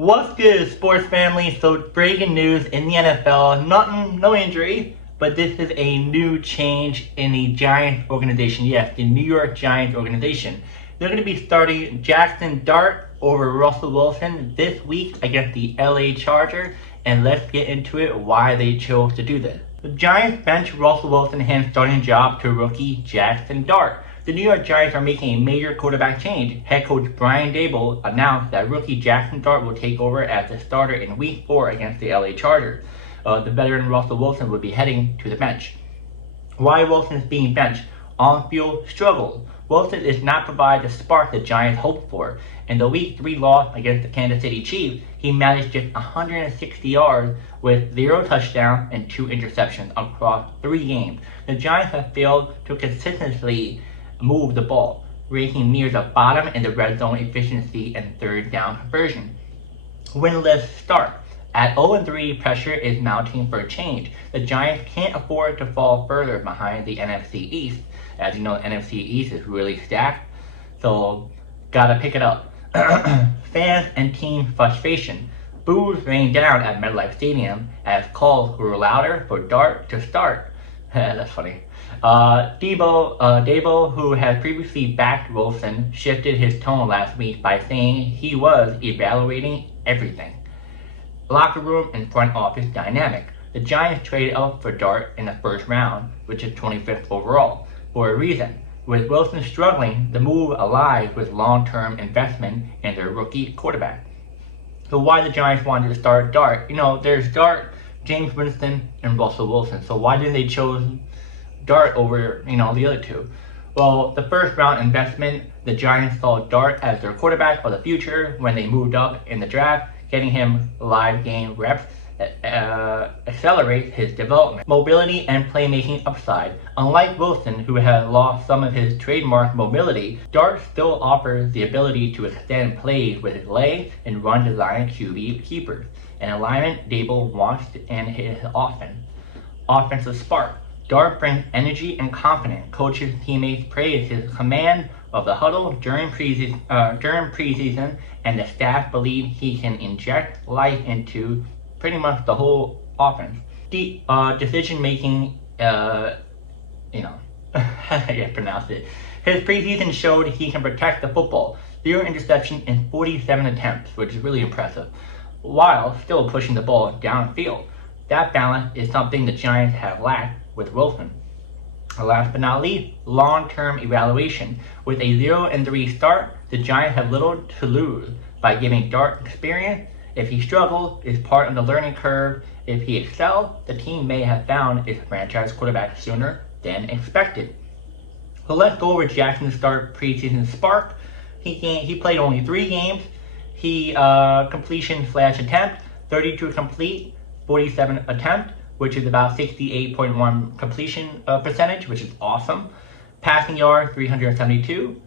What's good, sports family? So breaking news in the NFL, no injury, but this is a new change in the Giants organization. Yes, the New York Giants organization. They're going to be starting Jaxson Dart over Russell Wilson this week against the LA Chargers, and let's get into it why they chose to do this. The Giants bench Russell Wilson hands starting job to rookie Jaxson Dart. The New York Giants are making a major quarterback change. Head coach Brian Daboll announced that rookie Jaxson Dart will take over as the starter in Week 4 against the LA Chargers. The veteran Russell Wilson will be heading to the bench. Why Wilson is being benched? On-field struggles. Wilson did not provide the spark the Giants hoped for. In the Week 3 loss against the Kansas City Chiefs, he managed just 160 yards with 0 touchdowns and 2 interceptions across 3 games. The Giants have failed to consistently move the ball, ranking near the bottom in the red zone efficiency and third down conversion. Winless start. At 0-3, pressure is mounting for a change. The Giants can't afford to fall further behind the NFC East. As you know, the NFC East is really stacked, so gotta pick it up. Fans and team frustration. Boos rained down at MetLife Stadium as calls grew louder for Dart to start. That's funny. Daboll, who had previously backed Wilson, shifted his tone last week by saying he was evaluating everything. Locker room and front office dynamic. The Giants traded up for Dart in the first round, which is 25th overall, for a reason. With Wilson struggling, the move aligns with long-term investment in their rookie quarterback. So why the Giants wanted to start Dart? There's Dart, James Winston, and Russell Wilson. So why didn't they choose Dart over, the other two? Well, the first round investment, the Giants saw Dart as their quarterback of the future when they moved up in the draft. Getting him live game reps accelerates his development, mobility, and playmaking upside. Unlike Wilson, who has lost some of his trademark mobility, Dart still offers the ability to extend plays with his legs and run design QB keepers, an alignment Daboll wants in his offense. Offensive spark. Dart brings energy and confidence. Coaches and teammates praise his command of the huddle during preseason, and the staff believe he can inject life into pretty much the whole offense. Decision making, I can't pronounce it. His preseason showed he can protect the football. 0 interception in 47 attempts, which is really impressive, while still pushing the ball downfield. That balance is something the Giants have lacked with Wilson. Last but not least, long-term evaluation. With a 0-3 start, the Giants have little to lose by giving Dart experience. If he struggles, it's part of the learning curve. If he excels, the team may have found its franchise quarterback sooner than expected. So let's go over Jaxson Dart preseason spark. He played only 3 games. He completion/attempt, 32 complete, 47 attempt, which is about 68.1 completion percentage, which is awesome. Passing yard, 372.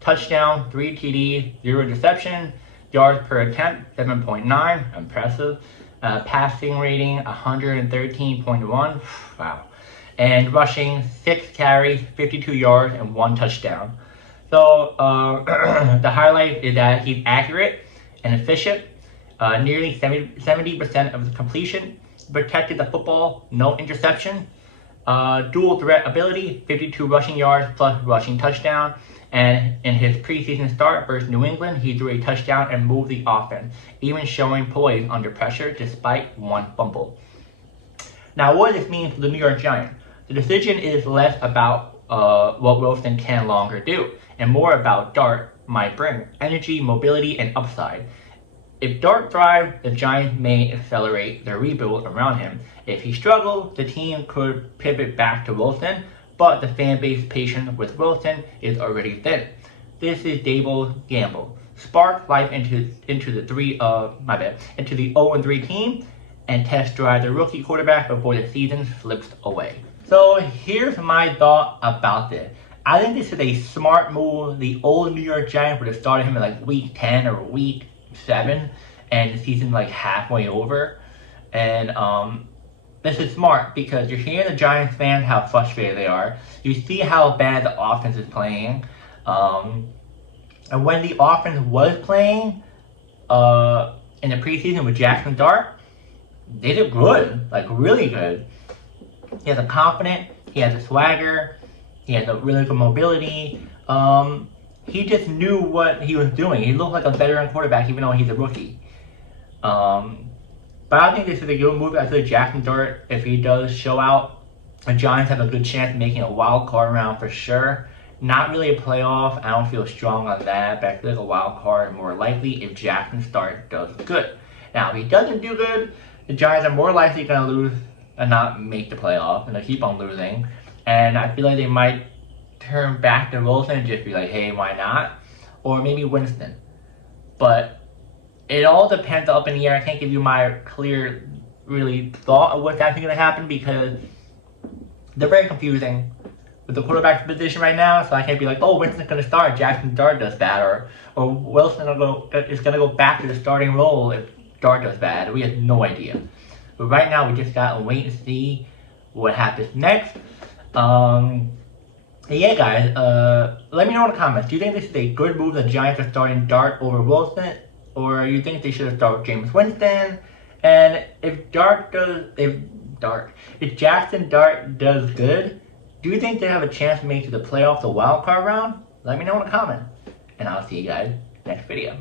Touchdown, 3 TDs, 0 interception. Yards per attempt, 7.9, impressive. Passing rating, 113.1, wow. And rushing, 6 carries, 52 yards, and 1 touchdown. So the highlight is that he's accurate and efficient. Nearly 70% of the completion. Protected the football, no interception. Dual threat ability, 52 rushing yards plus rushing touchdown. And in his preseason start versus New England, he threw a touchdown and moved the offense, even showing poise under pressure despite 1 fumble. Now, what does this mean for the New York Giants? The decision is less about what Wilson can longer do, and more about Dart might bring energy, mobility, and upside. If Dart thrives, the Giants may accelerate their rebuild around him. If he struggles, the team could pivot back to Wilson, but the fan base patience with Wilson is already thin. This is Daboll's gamble. Spark life into the 0-3 team, and test drive the rookie quarterback before the season slips away. So here's my thought about this. I think this is a smart move. The old New York Giants would have started him in week 10 or week 7, and the season halfway over. And this is smart because you're hearing the Giants fans how frustrated they are. You see how bad the offense is playing. And when the offense was playing, in the preseason with Jaxson Dart, they did good, like really good. He has a confidence, he has a swagger, he has a really good mobility. He just knew what he was doing. He looked like a veteran quarterback even though he's a rookie. But I think this is a good move. I feel like Jaxson Dart, if he does show out, the Giants have a good chance of making a wild card round for sure. Not really a playoff. I don't feel strong on that, but I feel like a wild card more likely if Jaxson Dart does good. Now, if he doesn't do good, the Giants are more likely going to lose and not make the playoff, and they keep on losing. And I feel like they might turn back to Wilson and just be like, hey, why not? Or maybe Winston. But it all depends up in the air. I can't give you my clear, really thought of what's actually going to happen because they're very confusing with the quarterback position right now. So I can't be like, oh, Winston's going to start, Jaxson Dart does bad, or Wilson is going to go back to the starting role if Dart does bad. We have no idea. But right now, we just got to wait and see what happens next. Yeah, guys, let me know in the comments. Do you think this is a good move the Giants are starting Dart over Wilson? Or you think they should have started Jameis Winston? And if Jaxson Dart does good, do you think they have a chance to make it to the playoffs, the wild card round? Let me know in the comments. And I'll see you guys next video.